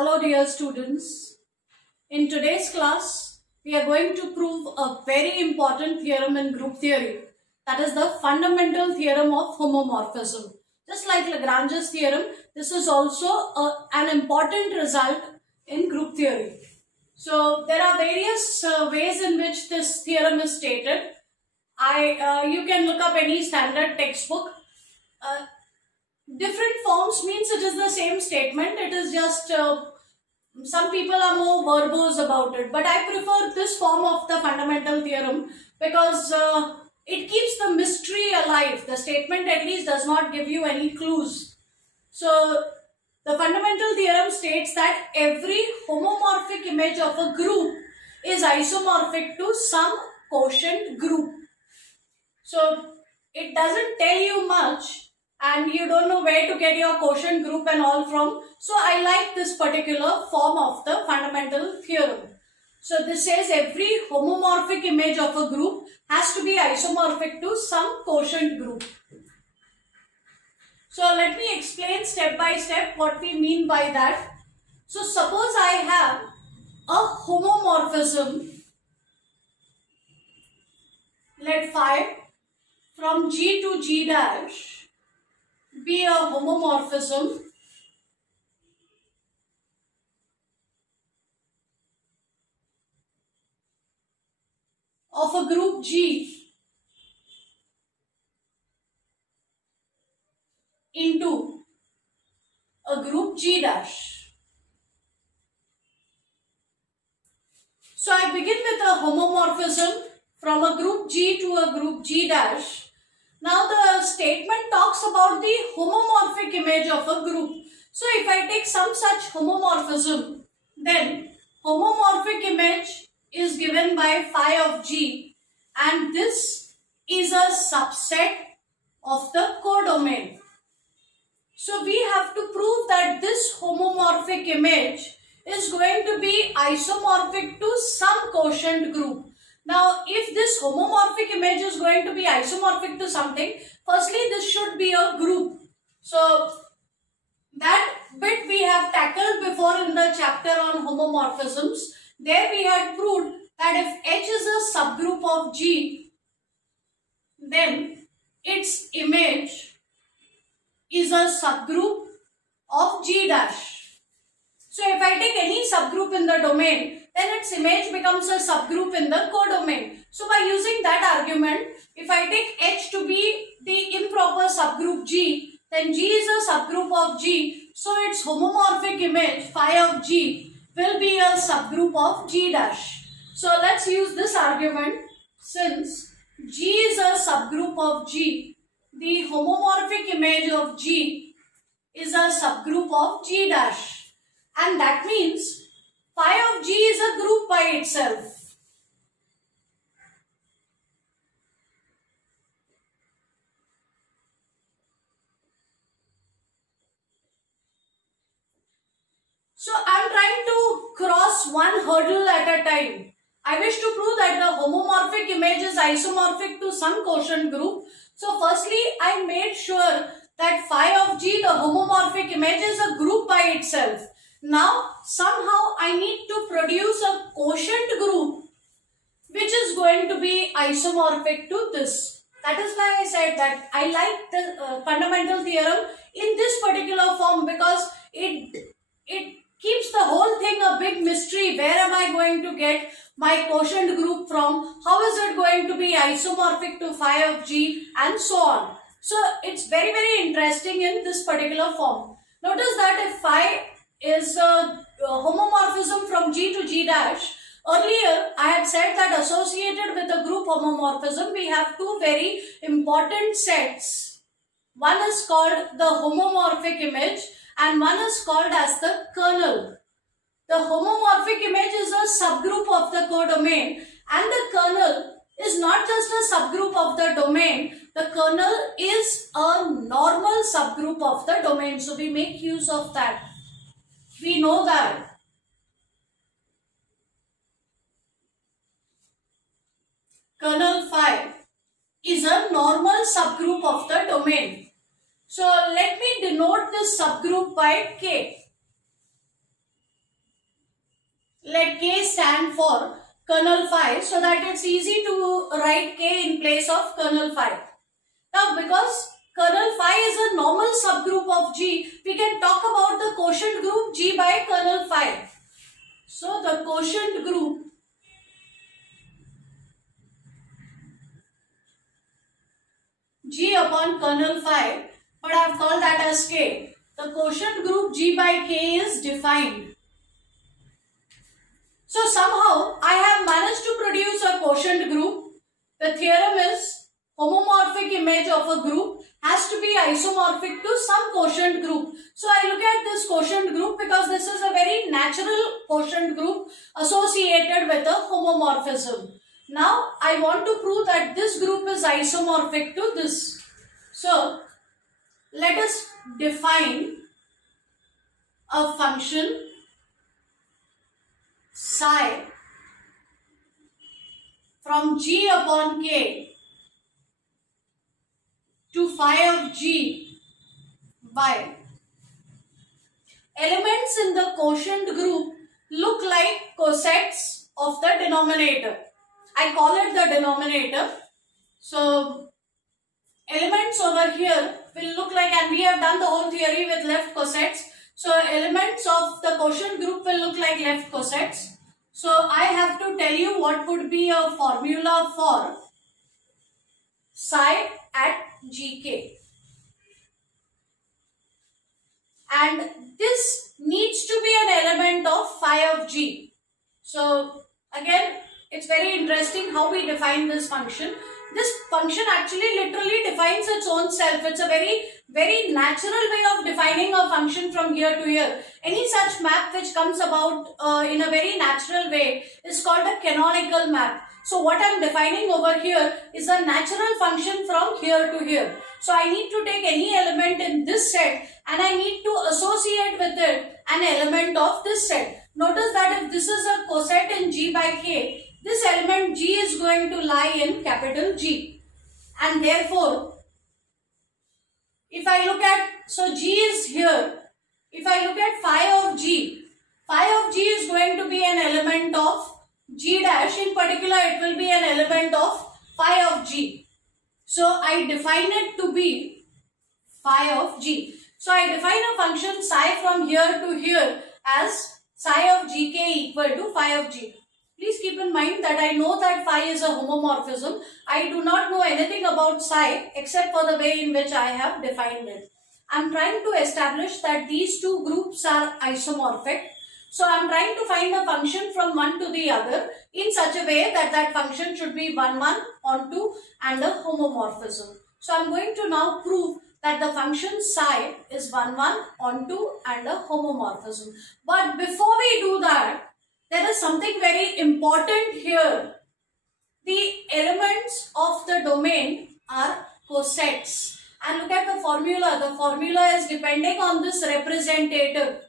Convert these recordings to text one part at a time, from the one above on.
Hello dear students. In today's class, we are going to prove a very important theorem in group theory. That is the fundamental theorem of homomorphism. Just like Lagrange's theorem, this is also an important result in group theory. So there are various ways in which this theorem is stated. You can look up any standard textbook. Different forms means it is the same statement. It is just some people are more verbose about it, but I prefer this form of the fundamental theorem because it keeps the mystery alive. The statement at least does not give you any clues. So the fundamental theorem states that every homomorphic image of a group is isomorphic to some quotient group. So it doesn't tell you much and you don't know where to get your quotient group and all from. So I like this particular form of the fundamental theorem. So this says every homomorphic image of a group has to be isomorphic to some quotient group. So let me explain step by step what we mean by that. So suppose I have a homomorphism, let phi from G to G dash be a homomorphism of a group G into a group G dash. So I begin with a homomorphism from a group G to a group G dash. Now the statement talks about the homomorphic image of a group. So if I take some such homomorphism, then homomorphic image is given by phi of G, and this is a subset of the codomain. So we have to prove that this homomorphic image is going to be isomorphic to some quotient group. Now, if this homomorphic image is going to be isomorphic to something, firstly this should be a group. So that bit we have tackled before in the chapter on homomorphisms. There we had proved that if H is a subgroup of G, then its image is a subgroup of G dash. So if I take any subgroup in the domain, then its image becomes a subgroup in the codomain. So by using that argument, if I take H to be the improper subgroup G, then G is a subgroup of G. So its homomorphic image phi of G will be a subgroup of G dash. So let's use this argument. Since G is a subgroup of G, the homomorphic image of G is a subgroup of G dash. And that means phi of G is a group by itself. So I am trying to cross one hurdle at a time. I wish to prove that the homomorphic image is isomorphic to some quotient group. So firstly, I made sure that phi of G, the homomorphic image, is a group by itself. Now, somehow I need to produce a quotient group which is going to be isomorphic to this. That is why I said that I like the fundamental theorem in this particular form because it keeps the whole thing a big mystery. Where am I going to get my quotient group from? How is it going to be isomorphic to phi of G and so on. So it's very, very interesting in this particular form. Notice that if phi is a homomorphism from G to G dash. Earlier, I had said that associated with a group homomorphism, we have two very important sets. One is called the homomorphic image and one is called as the kernel. The homomorphic image is a subgroup of the codomain and the kernel is not just a subgroup of the domain. The kernel is a normal subgroup of the domain. So we make use of that. We know that kernel phi is a normal subgroup of the domain. So let me denote this subgroup by K. let K stand for kernel phi so that it's easy to write K in place of kernel phi. Now because kernel phi is a normal subgroup of G, we can talk about the quotient group G by kernel phi. So the quotient group G upon kernel phi, but I have called that as K. The quotient group G by K is defined. So somehow I have managed to produce a quotient group. The theorem is homomorphic image of a group has to be isomorphic to some quotient group. So I look at this quotient group because this is a very natural quotient group associated with a homomorphism. Now I want to prove that this group is isomorphic to this. So let us define a function psi from G upon K to phi of G by elements in the quotient group look like cosets of the denominator. I call it the denominator. So elements over here will look like, and we have done the whole theory with left cosets. So elements of the quotient group will look like left cosets. So I have to tell you what would be a formula for psi at Gk. And this needs to be an element of phi of G. So again, it's very interesting how we define this function. This function actually literally defines its own self. It's a very natural way of defining a function from here to here. Any such map which comes about in a very natural way is called a canonical map. So what I'm defining over here is a natural function from here to here. So I need to take any element in this set and I need to associate with it an element of this set. Notice that if this is a coset in G by K, this element G is going to lie in capital G. And therefore, if I look at, so G is here. If I look at phi of G is going to be an element of G dash. In particular, it will be an element of phi of G. So I define it to be phi of G. So I define a function psi from here to here as psi of Gk equal to phi of G. Please keep in mind that I know that phi is a homomorphism. I do not know anything about psi except for the way in which I have defined it. I am trying to establish that these two groups are isomorphic. So I am trying to find a function from one to the other in such a way that that function should be 1, 1, on 2 and a homomorphism. So I am going to now prove that the function psi is 1, 1, on 2 and a homomorphism. But before we do that, there is something very important here. The elements of the domain are cosets. And look at the formula. The formula is depending on this representative.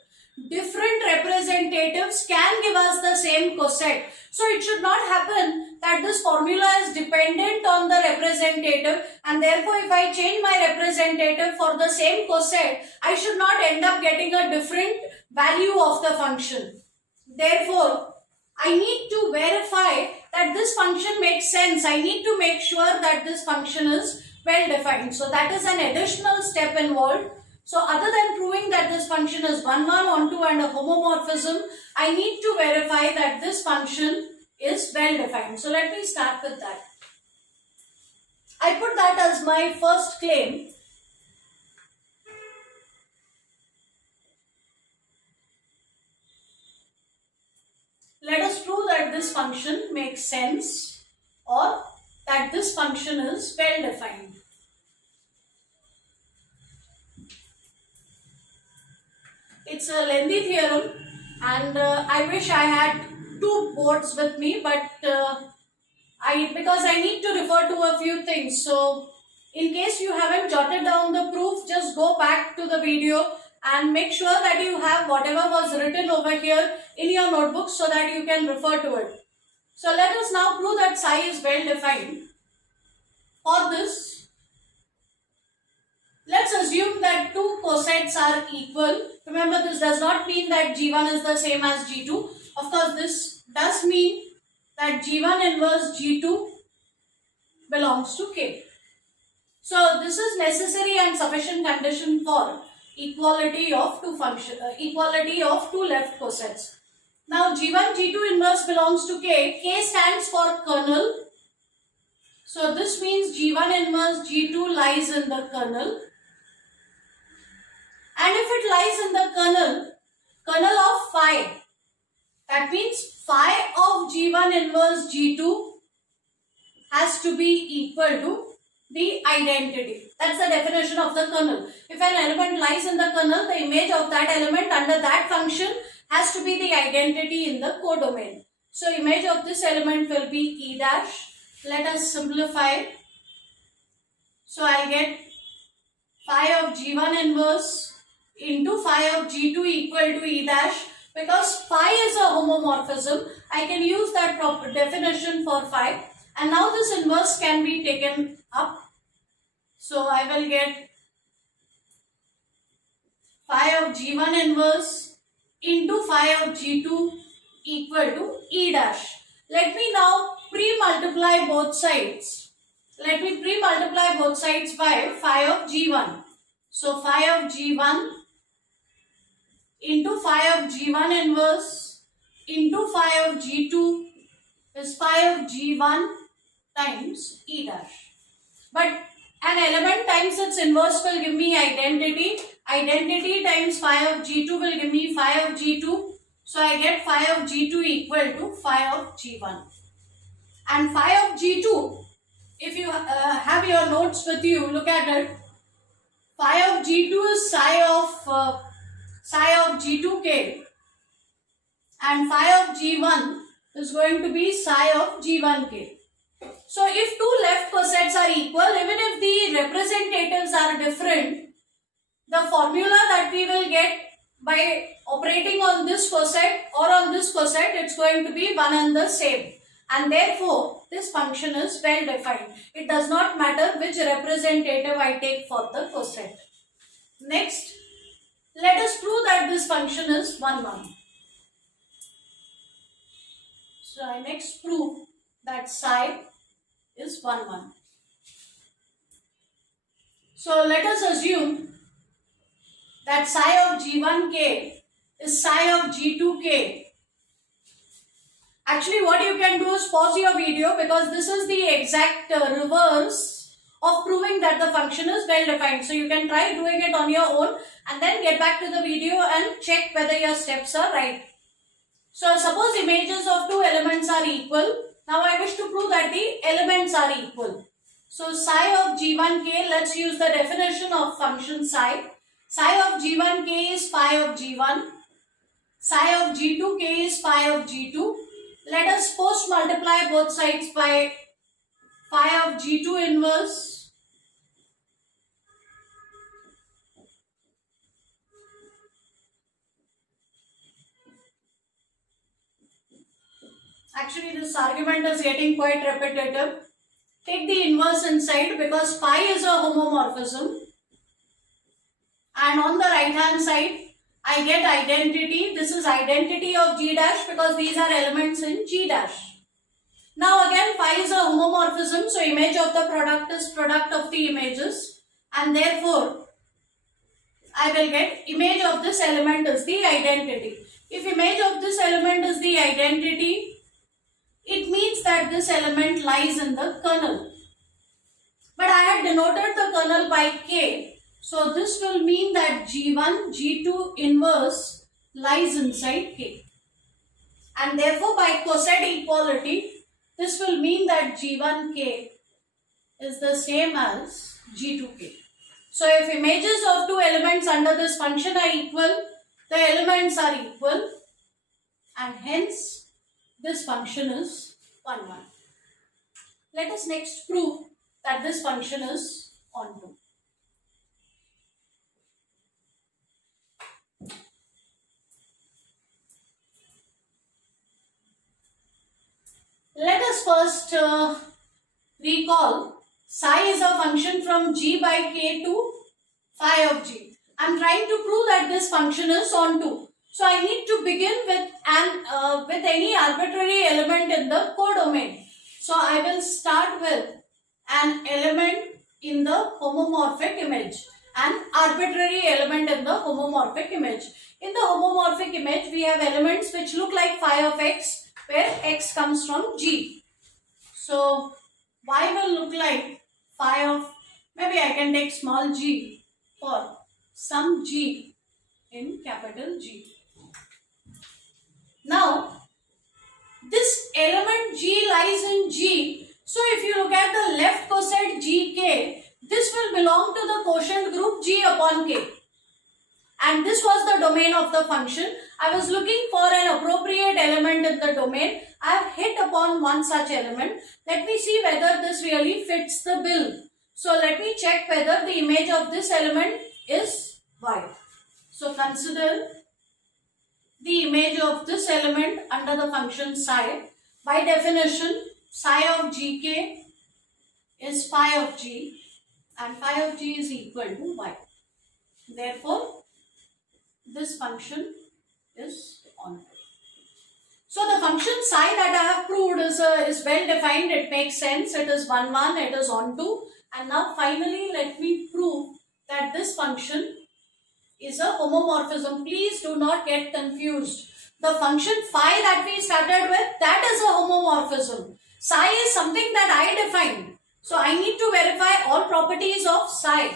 Different representatives can give us the same coset. So it should not happen that this formula is dependent on the representative, and therefore if I change my representative for the same coset, I should not end up getting a different value of the function. Therefore, I need to verify that this function makes sense. I need to make sure that this function is well defined. So that is an additional step involved. So other than proving that this function is 1, 1, on 2 and a homomorphism, I need to verify that this function is well defined. So let me start with that. I put that as my first claim. Let us prove that this function makes sense or that this function is well defined. It's a lengthy theorem and I wish I had two boards with me, but because I need to refer to a few things. So in case you haven't jotted down the proof, just go back to the video and make sure that you have whatever was written over here in your notebook so that you can refer to it. So let us now prove that psi is well defined. For this, let's assume that two cosets are equal. Remember, this does not mean that G1 is the same as G2. Of course, this does mean that G1 inverse G2 belongs to K. So this is necessary and sufficient condition for equality of equality of two left cosets. Now G1 G2 inverse belongs to K. K stands for kernel. So this means G1 inverse G2 lies in the kernel. And if it lies in the kernel of phi, that means phi of G1 inverse G2 has to be equal to the identity. That's the definition of the kernel. If an element lies in the kernel, the image of that element under that function has to be the identity in the codomain. So image of this element will be E dash. Let us simplify. So I'll get phi of G1 inverse into phi of G2 equal to E dash. Because phi is a homomorphism, I can use that proper definition for phi. And now this inverse can be taken up. So I will get phi of G1 inverse into phi of G2 equal to E dash. Let me now pre-multiply both sides. Let me pre-multiply both sides by phi of G1. So phi of G1 into phi of G1 inverse into phi of G2 is phi of G1 times E dash. But an element times its inverse will give me identity. Identity times phi of G2 will give me phi of G2. So I get phi of G2 equal to phi of G1. And phi of G2, if you have your notes with you, look at it. Phi of G2 is psi of G2k, and phi of G1 is going to be psi of G1k. So if two left cosets are equal, even if the representatives are different, the formula that we will get by operating on this coset or on this coset, it's going to be one and the same. And therefore, this function is well defined. It does not matter which representative I take for the coset. Next, let us prove that this function is 1, 1. So I next prove that psi is 1, 1. So let us assume that psi of G1k is psi of G2k. Actually, what you can do is pause your video, because this is the exact reverse of proving that the function is well defined. So you can try doing it on your own and then get back to the video and check whether your steps are right. So suppose images of two elements are equal. Now I wish to prove that the elements are equal. So psi of G1k, let's use the definition of function psi. Psi of G1k is phi of G1. Psi of G2k is phi of G2. Let us post multiply both sides by phi of G2 inverse. Actually, this argument is getting quite repetitive. Take the inverse inside, because phi is a homomorphism. And on the right hand side, I get identity. This is identity of G dash, because these are elements in G dash. Now again, phi is a homomorphism, so image of the product is product of the images, and therefore I will get image of this element is the identity. If image of this element is the identity, it means that this element lies in the kernel. But I had denoted the kernel by K, so this will mean that G1, G2 inverse lies inside K. And therefore by coset equality, this will mean that G1k is the same as G2k. So if images of two elements under this function are equal, the elements are equal, and hence this function is 1, 1. Let us next prove that this function is onto. Let us first recall psi is a function from G by K to phi of G. I am trying to prove that this function is onto. So I need to begin with any arbitrary element in the codomain. So I will start with an element in the homomorphic image, an arbitrary element in the homomorphic image. In the homomorphic image, we have elements which look like phi of x, where x comes from G. So y will look like phi of, maybe I can take small g for some G in capital G. Now, this element G lies in G. So, if you look at the left coset Gk, this will belong to the quotient group G upon K. And this was the domain of the function. I was looking for an appropriate element in the domain. I have hit upon one such element. Let me see whether this really fits the bill. So, let me check whether the image of this element is Y. So, consider the image of this element under the function psi. By definition, psi of gk is phi of g and phi of g is equal to y. Therefore, this function is on. So, the function psi that I have proved is well defined. It makes sense. It is 1, 1. It is onto. And now finally, let me prove that this function is a homomorphism. Please do not get confused. The function phi that we started with, that is a homomorphism. Psi is something that I defined. So I need to verify all properties of psi.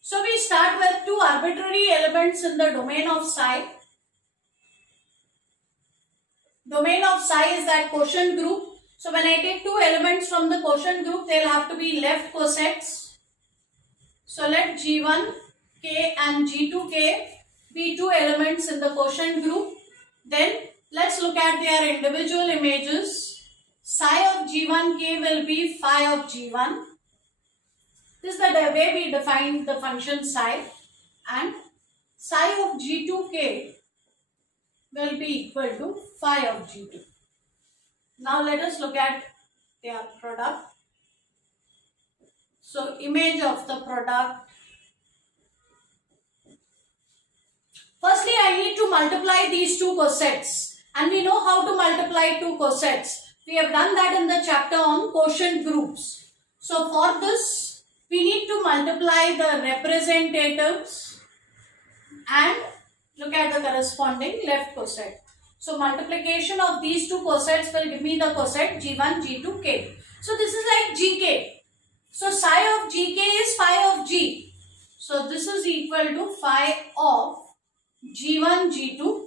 So we start with two arbitrary elements in the domain of psi. Domain of psi is that quotient group. So when I take two elements from the quotient group, they will have to be left cosets. So let G1k and G2k be two elements in the quotient group. Then let's look at their individual images. Psi of G1k will be phi of G1. This is the way we define the function psi. And psi of G2k will be equal to phi of G2. Now let us look at their product. So, image of the product. Firstly, I need to multiply these two cosets. And we know how to multiply two cosets. We have done that in the chapter on quotient groups. So, for this, we need to multiply the representatives and look at the corresponding left coset. So, multiplication of these two cosets will give me the coset G1, G2, K. So, this is like Gk. So, psi of gk is phi of g. So, this is equal to phi of g1, g2.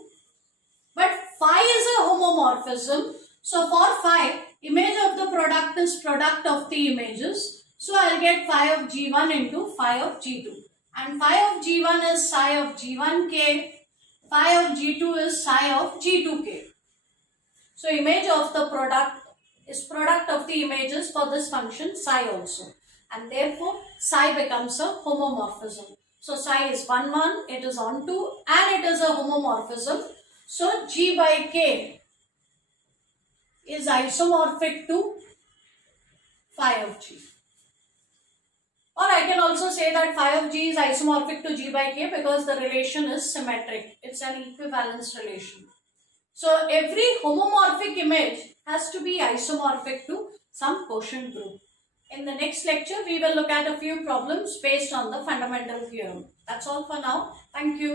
But phi is a homomorphism. So, for phi, image of the product is product of the images. So, I will get phi of g1 into phi of g2. And phi of g1 is psi of g1k. Phi of g2 is psi of g2k. So, image of the product is product of the images for this function psi also. And therefore, psi becomes a homomorphism. So, psi is 1, 1, it is onto and it is a homomorphism. So, G by K is isomorphic to phi of G. Or I can also say that phi of G is isomorphic to G by K because the relation is symmetric. It's an equivalence relation. So, every homomorphic image has to be isomorphic to some quotient group. In the next lecture, we will look at a few problems based on the fundamental theorem. That's all for now. Thank you.